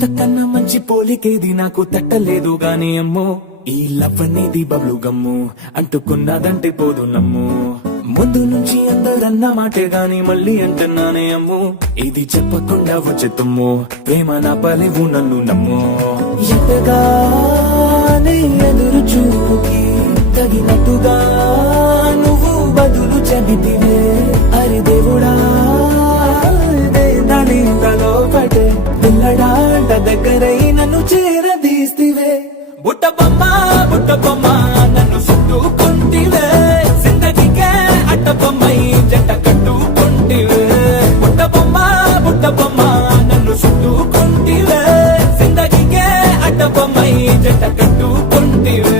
పూత కన్నా మంచి పోలికేది నాకు తట్టలేదు గాని అమ్మో ఈ లవ్ అనేది బబ్లు గమ్ము అంటుకున్నదంటే పోదు నమ్ము ముందు నుంచి అందరన్న మాటే గాని మళ్ళీ అంటున్నానే అమ్ము ఇది చెప్పకుండా వచ్చే తుమ్ము ప్రేమ నా పలివు నన్ను నమ్ము ఎంతగానే ఎదురు చూపుకి తగినట్టుగా నువ్వు బదులు చెబితివే అరి దేవుడా తలో పటే పిల్లడాంట దగ్గరై నన్ను చేరదీస్తివే బుట్ట బొమ్మ నన్ను చుట్టుకుంటివే జిందగీకే అట్ట బొమ్మై జంట కట్టుకుంటివే బుట్ట బొమ్మ నన్ను చుట్టుకుంటివే జిందగీకే అట్ట బొమ్మై జంట కట్టుకుంటివే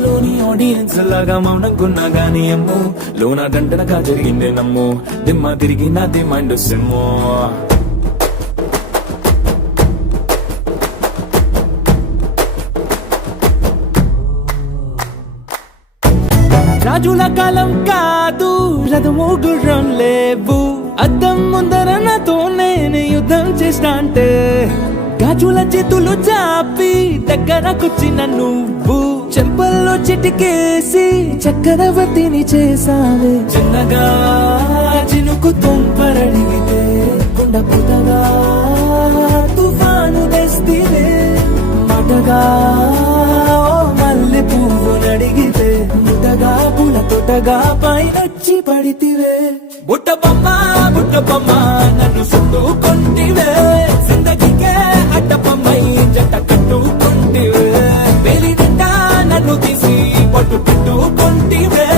లోని ఆడియన్స్ లాగా మౌనంకున్నా గానీ అమ్ము లోన దండనగా జరిగిందే నమ్ము దిమ్మ తిరిగి నాది మైండ్ సిమ్ము రాజుల కాలం కాదు రథము గుర్రం లేవు అద్దం ముందర నాతో నేను యుద్ధం చేస్తా అంటే గాజుల చేతులు చాపి దగ్గరకొచ్చిన నువ్వు చెంపల్లో చిటికేసి చక్రవర్తిని చేసావే చిన్నగా చినుకు తుంపరడిగితే కొండ పుటగా తుఫాను తెస్తివే మటగా మల్లె పువ్వు నడిగితే ముటగా పూల తోటగా పైనొచ్చి పడితివే బుట్ట బొమ్మ నన్ను చుట్టుకుంటివే జిందగీకే అడ్డ బొమ్మై జంట కట్టుకుంటివే నన్ను తీసి పట్టు పెట్టుకుంటివే